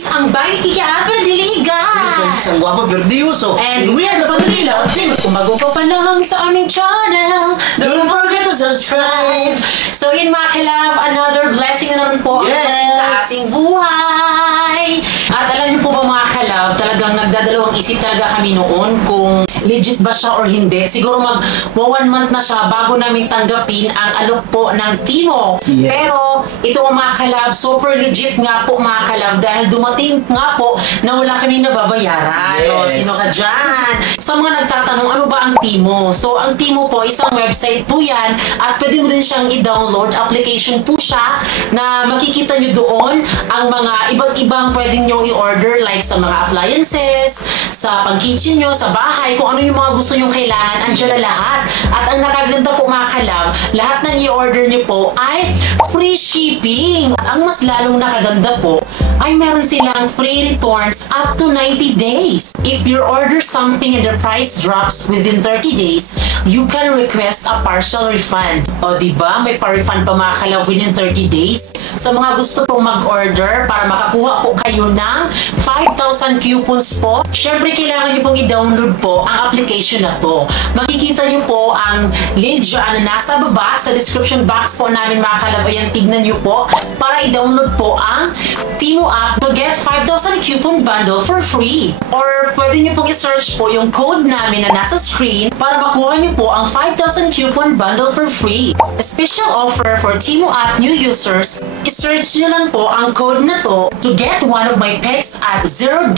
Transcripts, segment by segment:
Francis, ang bayi kikaapan diliga. Miss Francis, ang guwapo, perdiuso. And we are the Family Love Team. Kung bago ka pa lang sa aming channel, don't forget to subscribe. So yun mga kalab, another blessing na naman po sa ating buhay. At alam niyo po ba mga kalab, talagang nagdadalawang isip talaga kami noon kung legit ba siya or hindi. Siguro mag 1 month na siya bago namin tanggapin ang alok po ng Timo. Pero ito mga kalab, super legit nga po mga kalab dahil dumating nga po na wala kami nababayaran. O, sino ka dyan? Sa mga nagtatanong, ano ba ang Timo? So, ang Timo po, isang website po yan at pwede mo din siyang i-download. Application po siya na makikita nyo doon ang mga iba't ibang pwedeng nyo i-order like sa mga appliances, sa pang-kitchen nyo, sa bahay, kung ano yung mga gusto nyong kailangan, andyan na lahat. At ang nakaganda po mga kalab, lahat ng i-order nyo po ay free shipping. At ang mas lalong nakaganda po, ay meron silang free returns up to 90 days. If you order something and the price drops within 30 days, you can request a partial refund. O diba, may pa-refund pa mga kalab within 30 days. Sa mga gusto pong mag-order para makakuha po kayo ng 5,000 coupons po, syempre kailangan nyo pong i-download po ang application na to. Makikita nyo po ang link dyan na nasa baba sa description box po namin mga kalab. Ayan, tignan nyo po para i-download po ang Timo app to get 5,000 coupon bundle for free. Or pwede nyo pong i-search po yung code namin na nasa screen para makuha nyo po ang 5,000 coupon bundle for free. A special offer for Timo app new users, i-search nyo lang po ang code na to to get one of my picks at $0.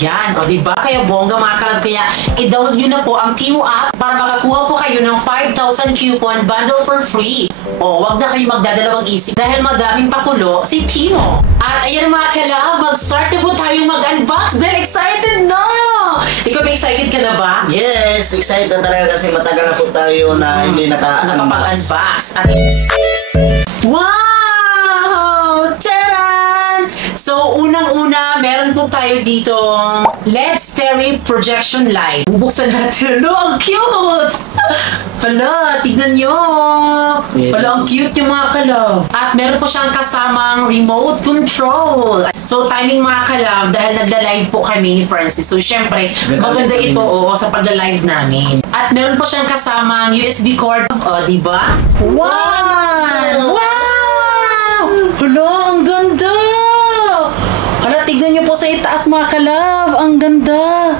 Yan, o diba? Kaya bongga mga kalab, kaya i-download nyo na po ang Timo app para makakuha po kayo ng 5,000 coupon bundle for free. O, wag na kayo magdadalawang isip dahil madaming pakulo si Timo. At ayan mga kalab, mag-start na po tayong mag-unbox dahil excited na! Ikaw ba excited ka na ba? Yes, excited na talaga kasi matagal na po tayo na hindi nakapag-unbox. At wow! Charan! So, unang-una, meron po tayo dito LED Stereo Projection Light. Bubuksan natin. Hello, ang cute! Hala, tignan nyo! Hala, ang cute yung mga kalab. At meron po siyang kasamang remote control. So, timing mga kalab, dahil nagla-live po kami ni Francis. So, syempre, maganda ito sa pagla-live namin. At meron po siyang kasamang USB cord. O, diba? Wow! Wow! Hala, ang ganda! Hala, tignan nyo po sa itaas mga kalab. Ang ganda.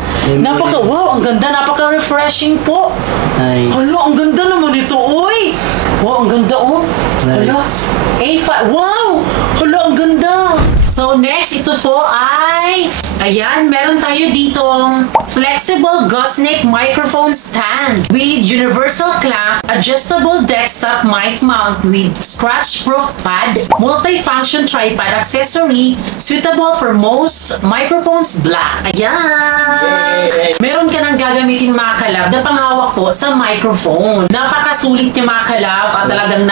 Wow, ang ganda. Napaka-refreshing po. Nice. Hala, ang ganda naman ito, oy. Wow, ang ganda, oh. Hala. Nice. A5. Wow! Hala, ang ganda. So, next, ito po ay... Ayan, meron tayo ditong flexible Gusnick microphone stand with universal clamp, adjustable desktop mic mount with scratch-proof pad, multi-function tripod accessory, suitable for most microphones black. Ayan! Meron ka nang gagamitin mga kalab na panghawak po sa microphone. Napakasulit niya mga kalab at talagang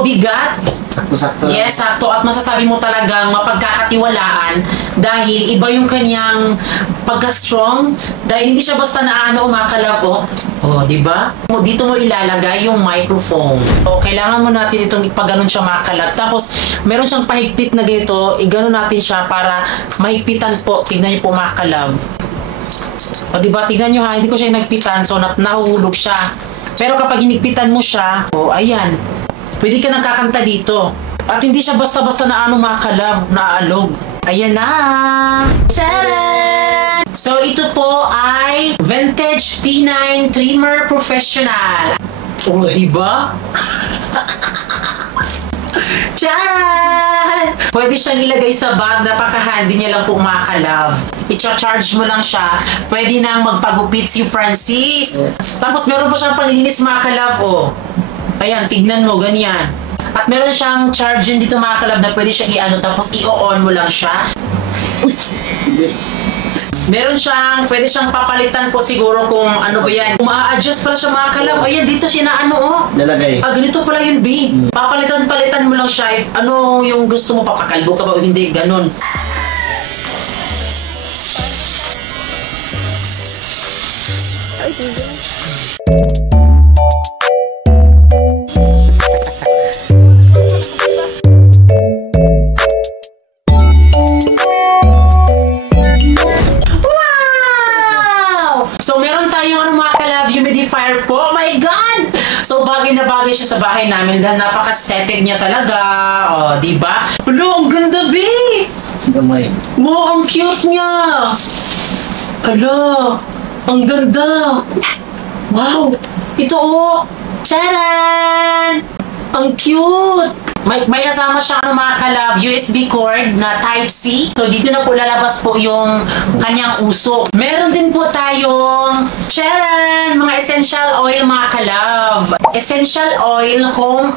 bigat. Sakto-sakto. Yes, sakto. At masasabi mo talagang mapagkakatiwalaan dahil iba yung kanyang pagka-strong dahil hindi siya basta naano umakalap di ba? Dito mo ilalagay yung microphone. So, kailangan mo natin itong ipaganon siya makalap. Tapos, meron siyang pahigpit na ganito. Iganon natin siya para mahigpitan po. Tignan niyo po makalab. O, di ba? Tignan niyo ha. Hindi ko siya nagpitan. So, nahuhulog siya. Pero kapag hinigpitan mo siya, ayan. Pwede ka nang kakanta dito. At hindi siya basta-basta na makalab, naalog. Ayan na! Charan! So, ito po ay Vintage T9 Trimmer Professional. O, diba? Charan! Pwede siyang ilagay sa bag. Napaka-handy niya lang po makalab. I-charge mo lang siya. Pwede nang magpagupit si Francis. Tapos, meron pa siyang panglinis makalab, Ayan, tignan mo, ganyan. At meron siyang charging dito mga kalab na pwede siyang i-ano, tapos i-on mo lang siya. Meron siyang, pwede siyang papalitan po siguro kung ano ba yan. Kung ma-adjust pala siya mga kalab, ayan, dito siya na nalagay. Ganito pala yun, B. Papalitan mo lang siya. If ano yung gusto mo, papakalbo ka ba o hindi, ganun. na bagay siya sa bahay namin dahil napaka-aesthetic niya talaga. O, diba? Hala, ang ganda, babe! Gamay. Wow, ang cute niya! Hala, ang ganda! Wow! Ito, oh! Charan! Ang cute! May kasama siya mga kalab, USB cord na Type-C. So, dito na po lalabas po yung kanyang usok. Meron din po tayong, charan! Mga essential oil mga kalab. Essential oil home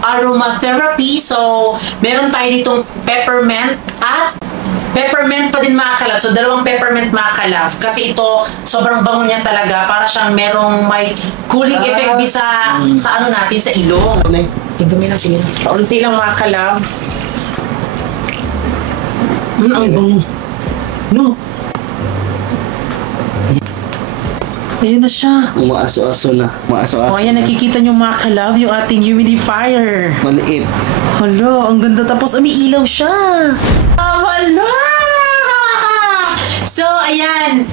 aromatherapy. So, meron tayo ditong peppermint at peppermint pa din mga kalab. So, dalawang peppermint mga kalab. Kasi ito, sobrang bango niya talaga. Para siyang merong may cooling effect sa ano natin, sa ilong. Dumi lang sila. Kaunti lang mga kalab. Ang bango. No. Ayan na siya. Umaaso-aso na. Umaaso-aso. O, ayan, nakikita niyo mga kalab, yung ating humidifier. Maliit. Hala, ang ganda. Tapos umiilaw siya. Hala! So, ayan.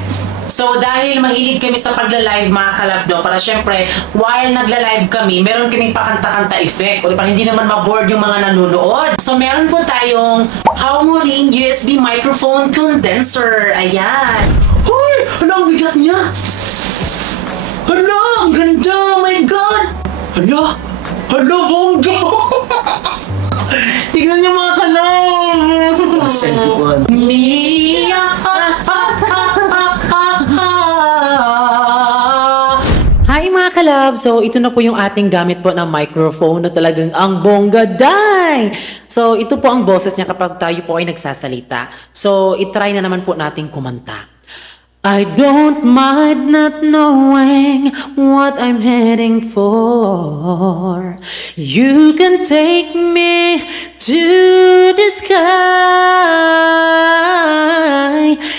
So, dahil mahilig kami sa pagla-live mga kalabdo, para syempre, while nagla-live kami, meron kaming pakanta-kanta effect. O para hindi naman ma-board yung mga nanonood. So, meron po tayong Haumoring USB microphone condenser. Ayan. Hoy! Hala, ang bigat niya! Hala, ang ganda! Oh my God! Hala! Hala, bongga! Tignan niyo mga kalab! Cellphone. Hi mga kalab! So ito na po yung ating gamit po ng microphone na talagang ang bongga day! So ito po ang boses niya kapag tayo po ay nagsasalita. So itry na naman po nating kumanta. I don't mind not knowing what I'm heading for. You can take me to the sky.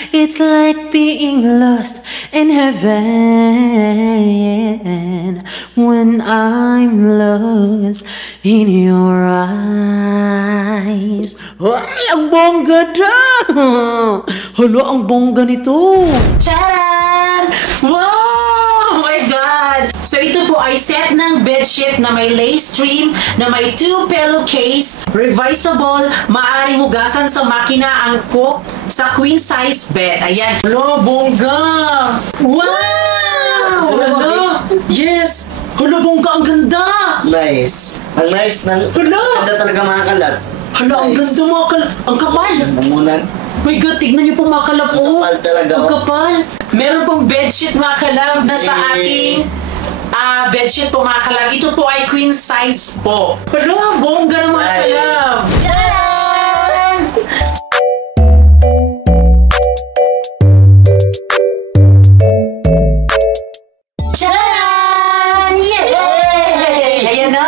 It's like being lost in heaven when I'm lost in your eyes. Ay, ang bongga da! Hala, ang bongga nito! Charan! Wow! Oh my God! So ito po ay set ng bedsheet na may lace trim, na may 2 pillowcase, revisable, maaaring hugasan sa makina, angkop, sa queen size bed. Ayan. Hala, bongga! Wow! Hala! Yes! Hala, bongga, ang ganda! Nice. Ang nice ng... Hala! Ganda talaga mga kalat. Hala, ang ganda mga kalab. Ang kapal! Namunan. My God, tignan niyo po mga kalab. Ang kapal talaga. Ang kapal. Meron pong bedsheet mga kalab na sa ating bedsheet po mga kalab. Ito po ay queen size po. Hala, bongga ng mga kalab. Charan! Charan! Yay! Ayan na!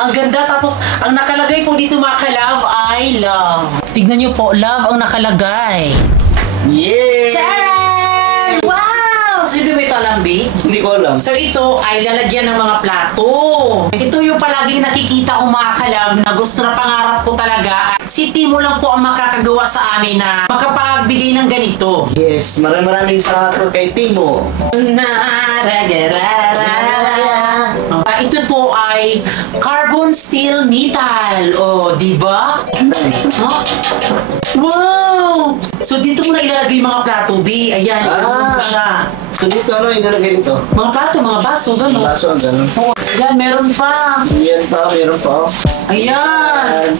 Ang ganda. Tapos, ang nakalagay po dito mga kalab ay love. Tignan niyo po, love ang nakalagay. Yeah! Charan! Wow! So, hindi mo ito alam, B? Hindi ko alam. So, ito ay lalagyan ng mga plato. Ito yung palaging nakikita kong mga kalab na gusto na pangarap ko talaga. Si Timo lang po ang makakagawa sa amin na makapagbigay ng ganito. Yes, maraming salamat po kay Timo. Ito po ay carbon steel metal. O, di ba? Huh? Wow! So, dito mo na ilalagay yung mga plato, B. Ayan, ilalagay mo siya. So dito, ano yung nalagay dito? Mga plato, mga baso, gano'n. Baso ang gano'n. Oh, ayan, meron pa. Yan pa, meron pa. Ayan.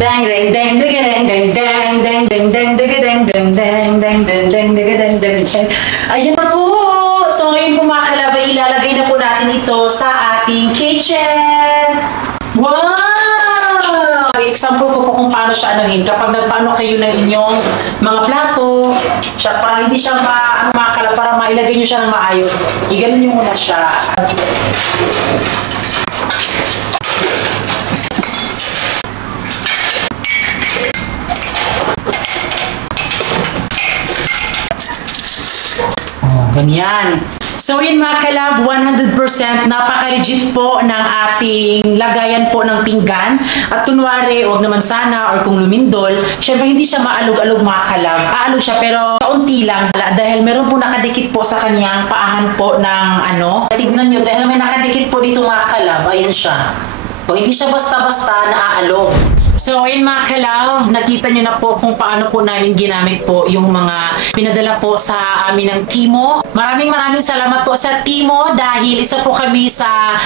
Dang dang dang dang dang dang dang dang dang dang dang dang dang dang dang dang dang dang. Ayan na po. So ngayon po mga kalabay, ilalagay na po natin ito sa ating kitchen. Wow! Example ko po kung paano siya anuhin. Kapag nagpaano kayo ng inyong mga plato, siya, para hindi siya makakala, para mailagay nyo siya ng maayos. Iganon nyo muna siya. Ganyan. So yun mga kalab, 100% napaka-legit po ng ating lagayan po ng pinggan. At kunwari, wag naman sana or kung lumindol, syempre hindi siya maalog-alog mga kalab. Aalog siya pero kaunti lang. Dahil meron po nakadikit po sa kanyang paahan po ng ano. Tignan nyo, dahil may nakadikit po dito mga kalab, ayan siya. O hindi siya basta-basta naaalog. So, ayun mga kalove, nakita nyo na po kung paano po namin ginamit po yung mga pinadala po sa amin ng Timo. Maraming salamat po sa Timo dahil isa po kami sa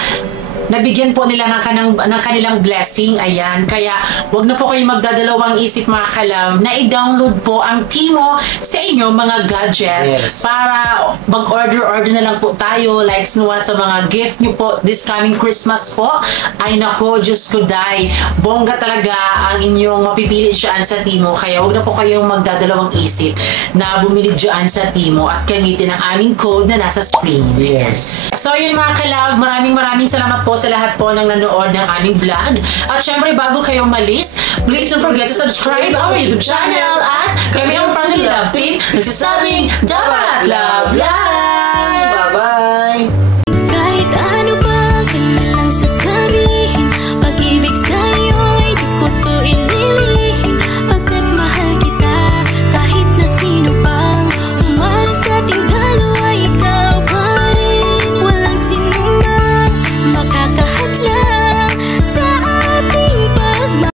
nabigyan po nila ng kanilang blessing. Ayan. Kaya, wag na po kayong magdadalawang isip mga kalove na i-download po ang Timo sa inyo mga gadget. Yes. Para mag-order na lang po tayo like sa mga gift nyo po this coming Christmas po. Ay nako, Diyos ko day. Bongga talaga ang inyong mapipili dyan sa Timo. Kaya wag na po kayong magdadalawang isip na bumili dyan sa Timo at gamitin ang aming code na nasa screen. Yes. So yun mga kalove, maraming salamat po sa lahat po ng nanood ng aming vlog. At syempre bago kayo malis, please don't forget to subscribe our YouTube channel at kami ang Family Love Team nagsasabing dapat love. Bye-bye!